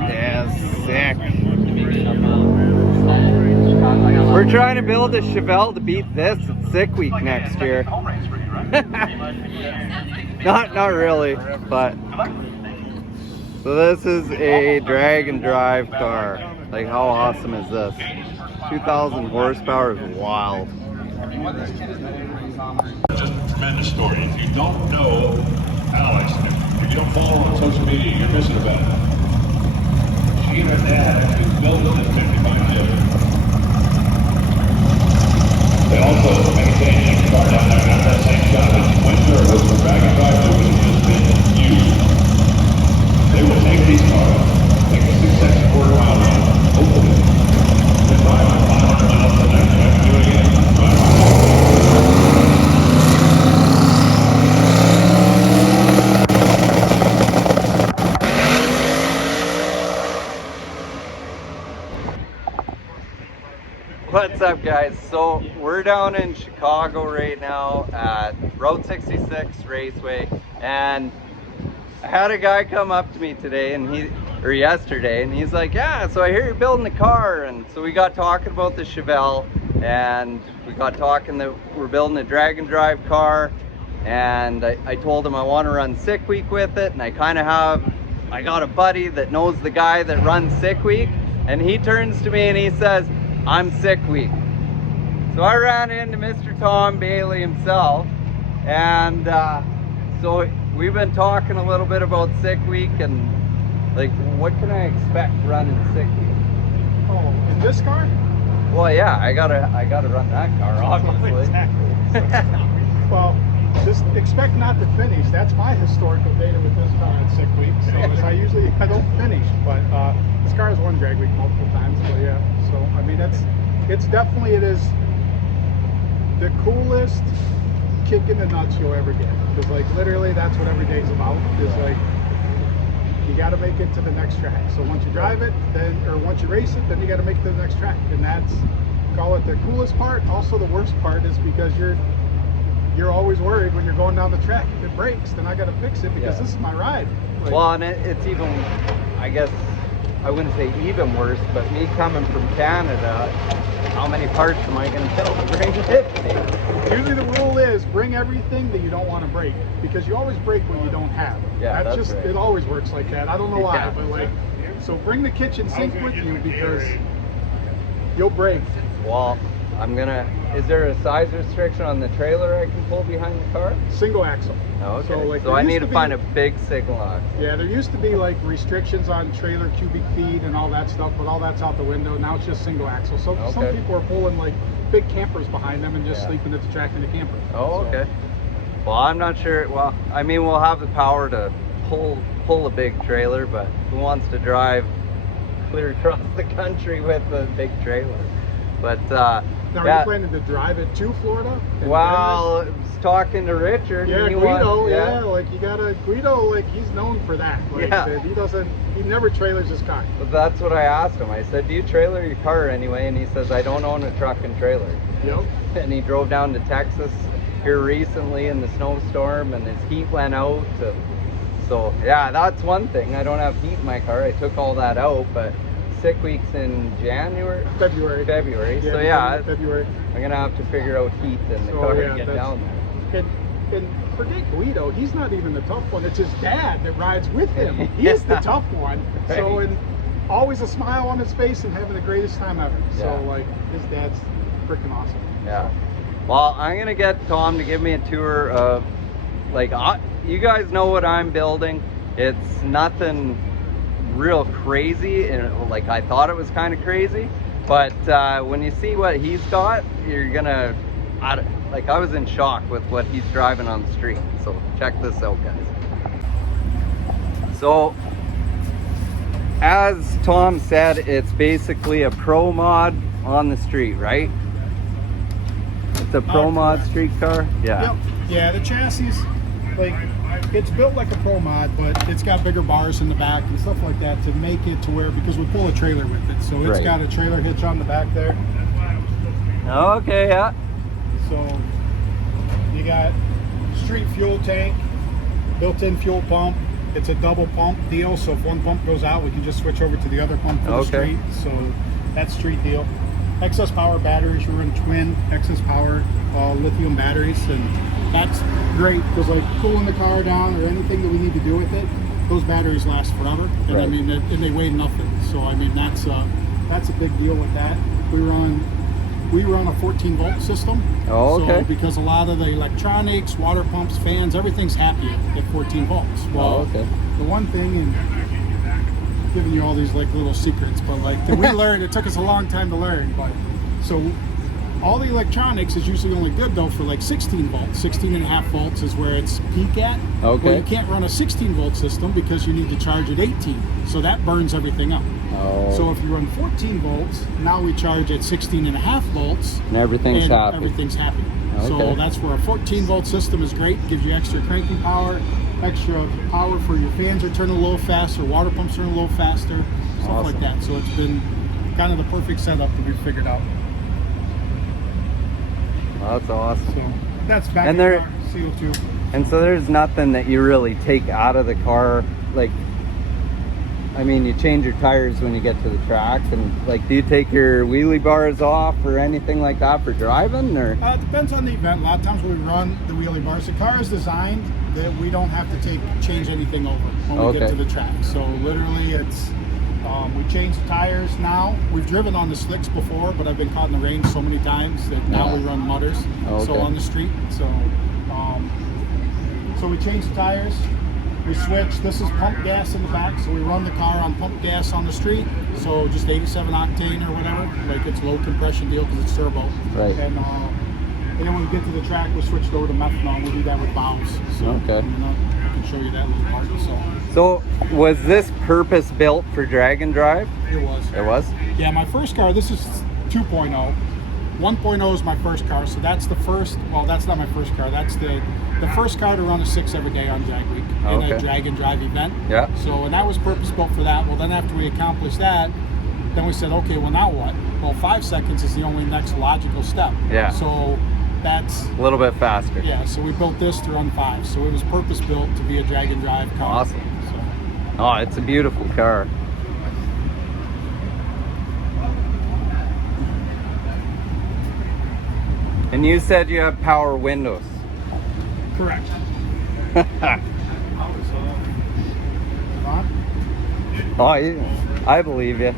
Yes, sick. We're trying to build a Chevelle to beat this at Sick Week next year. not really, but so this is a drag and drive car. Like, how awesome is this? 2,000 horsepower is wild. Just a tremendous story. If you don't know Alex, if you don't follow her on social media, you're missing a bet. She and her dad actually built this 55 Chevy. They also maintain a car down there, not that same shop that Winter was for drag and drive, which has just been used. They will take these cars, make a 6 quarter-mile run, open it, then drive them 500 miles the next time, do it again, drive them. What's up, guys? So we're down in Chicago right now at Route 66 Raceway, and I had a guy come up to me today or yesterday, and he's like, yeah, so I hear you're building a car. And so we got talking about the Chevelle, and we got talking that we're building a drag and drive car, and I told him I want to run Sick Week with it, and I got a buddy that knows the guy that runs Sick Week, and he turns to me and he says, I'm Sick Week. So I ran into Mr. Tom Bailey himself, and so we've been talking a little bit about Sick Week and like, what can I expect running Sick Week? Oh, in this car? Well, yeah, I gotta run that car, obviously. Exactly. Well, just expect not to finish. That's my historical data with this car at Sick Week. So I don't finish, but this car has won drag week multiple times. So yeah, so I mean, it is the coolest kick in the nuts you'll ever get. Because like literally, that's what every day's about. Is like, you got to make it to the next track. So once you drive it, once you race it, then you got to make it to the next track. And that's, call it the coolest part. Also the worst part is because you're always worried when you're going down the track. If it breaks, then I got to fix it because this is my ride. Like, well, and it's even, I guess, I wouldn't say even worse, but me coming from Canada, how many parts am I going to build to bring with me? Usually the rule is bring everything that you don't want to break, because you always break what you don't have. Yeah, that's just right. It always works like that. I don't know why, Yeah. but like, so bring the kitchen sink with you because you'll break. Well, is there a size restriction on the trailer I can pull behind the car? Single axle. Oh, okay. So, like, so I need to find a big single axle. Yeah, there used to be like restrictions on trailer cubic feet and all that stuff, but all that's out the window. Now it's just single axle. So some people are pulling like big campers behind them and just sleeping at the track in the camper. Oh, okay. Well, I'm not sure. Well, I mean, we'll have the power to pull a big trailer, but who wants to drive clear across the country with a big trailer? But now, are you planning to drive it to Florida? Well, I was talking to Richard. Yeah, Guido. Like Guido, like he's known for that. Like, he never trailers his car. But that's what I asked him. I said, do you trailer your car anyway? And he says, I don't own a truck and trailer. Yep. And he drove down to Texas here recently in the snowstorm, and his heat went out. So yeah, that's one thing. I don't have heat in my car. I took all that out, but Sick Week's in February. Yeah, So yeah, February. I'm gonna have to figure out heat in the car to get down there. And forget Guido, he's not even the tough one. It's his dad that rides with him. He's the tough one. Right. So, and always a smile on his face and having the greatest time ever. So like, his dad's freaking awesome. Yeah. Well, I'm gonna get Tom to give me a tour of, like, you guys know what I'm building. It's nothing real crazy, and like I thought it was kind of crazy, but when you see what he's got, you're gonna, I was in shock with what he's driving on the street. So check this out, guys. So as Tom said, it's basically a pro mod on the street, right? It's a pro mod street car. Yep. Yeah, the chassis, like, it's built like a pro mod, but it's got bigger bars in the back and stuff like that to make it to where, because we pull a trailer with it, so it's got a trailer hitch on the back there. Okay, yeah. So you got street fuel tank, built-in fuel pump. It's a double pump deal, so if one pump goes out, we can just switch over to the other pump for the street. So that's street deal. Excess power batteries, we run twin excess power lithium batteries, and that's great because like cooling the car down or anything that we need to do with it, those batteries last forever. And I mean, and they weigh nothing. So I mean, that's a big deal with that. We run a 14 volt system. Oh, okay. So because a lot of the electronics, water pumps, fans, everything's happy at 14 volts. Well, the one thing, and giving you all these like little secrets, but like that we learned, it took us a long time to learn. But so all the electronics is usually only good though for like 16 volts. 16 and a half volts is where it's peak at. Okay. Well, you can't run a 16 volt system because you need to charge at 18. So that burns everything up. Oh. So if you run 14 volts, now we charge at 16 and a half volts. And everything's happy. Everything's happy. Okay. So that's where a 14 volt system is great. Gives you extra cranking power, extra power for your fans are turning a little faster, water pumps are a little faster, stuff like that. So it's been kind of the perfect setup to be figured out. Well, that's awesome. So that's back And in there- our CO2. And so there's nothing that you really take out of the car, like, I mean, you change your tires when you get to the track, and like, do you take your wheelie bars off or anything like that for driving, or? It depends on the event. A lot of times when we run the wheelie bars, the car is designed that we don't have to change anything over when we get to the track. So literally it's, we change the tires now. We've driven on the slicks before, but I've been caught in the rain so many times that now we run mudders. So on the street. So we change the tires. We switch. This is pump gas in the back, so we run the car on pump gas on the street. So just 87 octane or whatever. Like it's low compression deal because it's turbo. Right. And then when we get to the track, we switch it over to methanol. We do that with valves. So I can show you that little part. So was this purpose built for drag and drive? It was. It was? Yeah, my first car, this is 2.0. 1.0 is my first car, so that's the first, well, that's not my first car. That's the first car to run a 6 every day on Drag Week in a drag and drive event. Yeah. So, and that was purpose built for that. Well, then after we accomplished that, then we said, okay, well, now what? Well, 5 seconds is the only next logical step. Yeah. So that's a little bit faster. Yeah, so we built this to run 5. So it was purpose built to be a drag and drive car. Awesome. Oh, it's a beautiful car. And you said you have power windows. Correct. Oh, I believe you.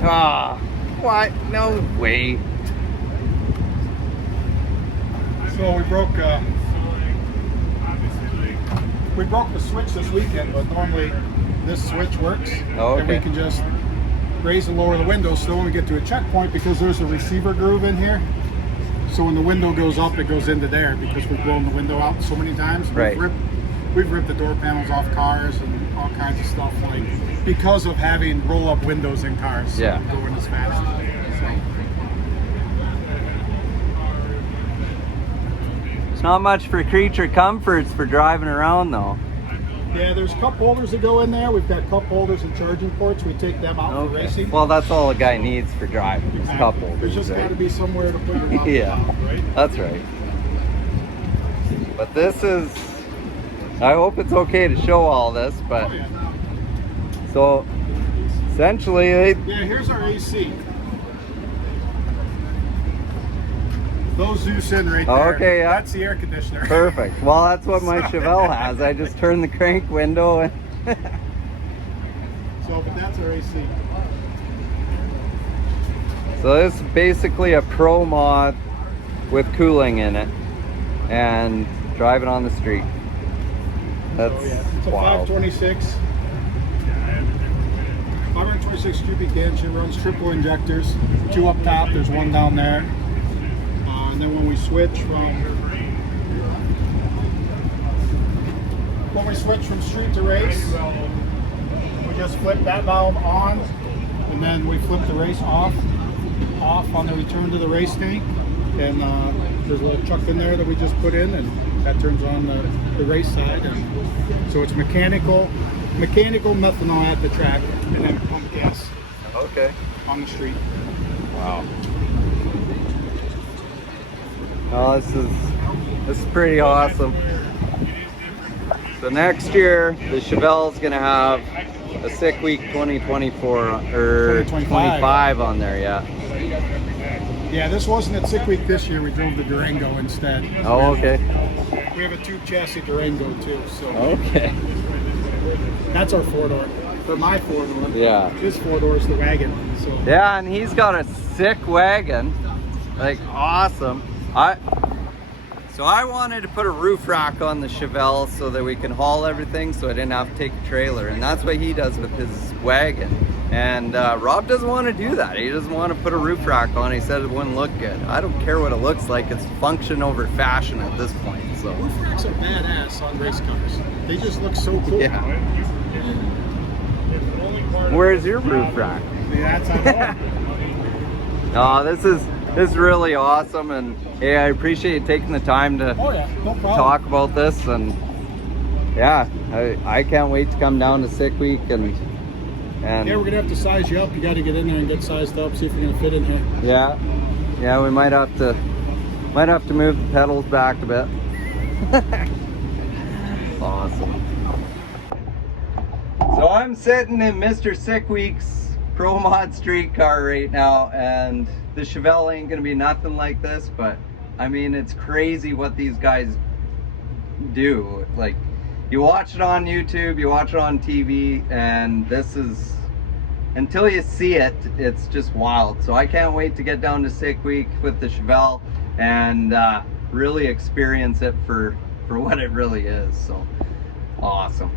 Ah, what? No way. So we broke the switch this weekend, but normally this switch works, and we can just raise and lower the windows. So when we get to a checkpoint, because there's a receiver groove in here, so when the window goes up, it goes into there because we've blown the window out so many times. Right. We've ripped the door panels off cars and all kinds of stuff, like because of having roll-up windows in cars. Yeah. Going as fast. It's not much for creature comforts for driving around though. Yeah, there's cup holders that go in there. We've got cup holders and charging ports. We take them out for racing. Well, that's all a guy needs for driving, is cup holders. There's just got to be somewhere to put your mouth. Right? That's right. But this is, I hope it's okay to show all this, but so essentially yeah, here's our AC. Those Zeus in right there. Okay, yeah. That's the air conditioner. Perfect. Well, that's what my Chevelle has. I just turn the crank window and so, but that's our AC. so this is basically a pro mod with cooling in it and driving on the street. That's It's a wild. 526 cubic inch. It runs triple injectors. 2 up top. There's 1 down there. And then when we switch from street to race, we just flip that valve on, and then we flip the race off on the return to the race tank. And there's a little chuck in there that we just put in, and that turns on the race side. And so it's mechanical methanol at the track, and then pump gas on the street. Wow. Oh, this is pretty awesome. So next year, the Chevelle's gonna have a Sick Week 2024 or 25 on there, yeah. Yeah, this wasn't at Sick Week this year. We drove the Durango instead. Oh, okay. We have a tube chassis Durango too, so. Okay. That's our four-door. But my four-door. Yeah. This four-door is the wagon. So. Yeah, and he's got a sick wagon. Like, awesome. So I wanted to put a roof rack on the Chevelle so that we can haul everything so I didn't have to take a trailer. And that's what he does with his wagon. And Rob doesn't want to do that. He doesn't want to put a roof rack on. He said it wouldn't look good. I don't care what it looks like. It's function over fashion at this point. So roof racks are badass on race cars. They just look so cool. Yeah. Where's your roof rack? Yeah, that's on home. Oh, this is really awesome, and hey, I appreciate you taking the time to Oh yeah, no problem. talk about this. And yeah, I can't wait to come down to Sick Week and Yeah, we're gonna have to size you up. You got to get in there and get sized up. See if you're gonna fit in here. yeah, we might have to move the pedals back a bit. Awesome. So I'm sitting in Mr. Sick Week's Pro Mod street car right now, and the Chevelle ain't gonna be nothing like this, but I mean, it's crazy what these guys do. Like, you watch it on YouTube, you watch it on TV, and this is, until you see it, it's just wild. So I can't wait to get down to Sick Week with the Chevelle and really experience it for what it really is. So awesome.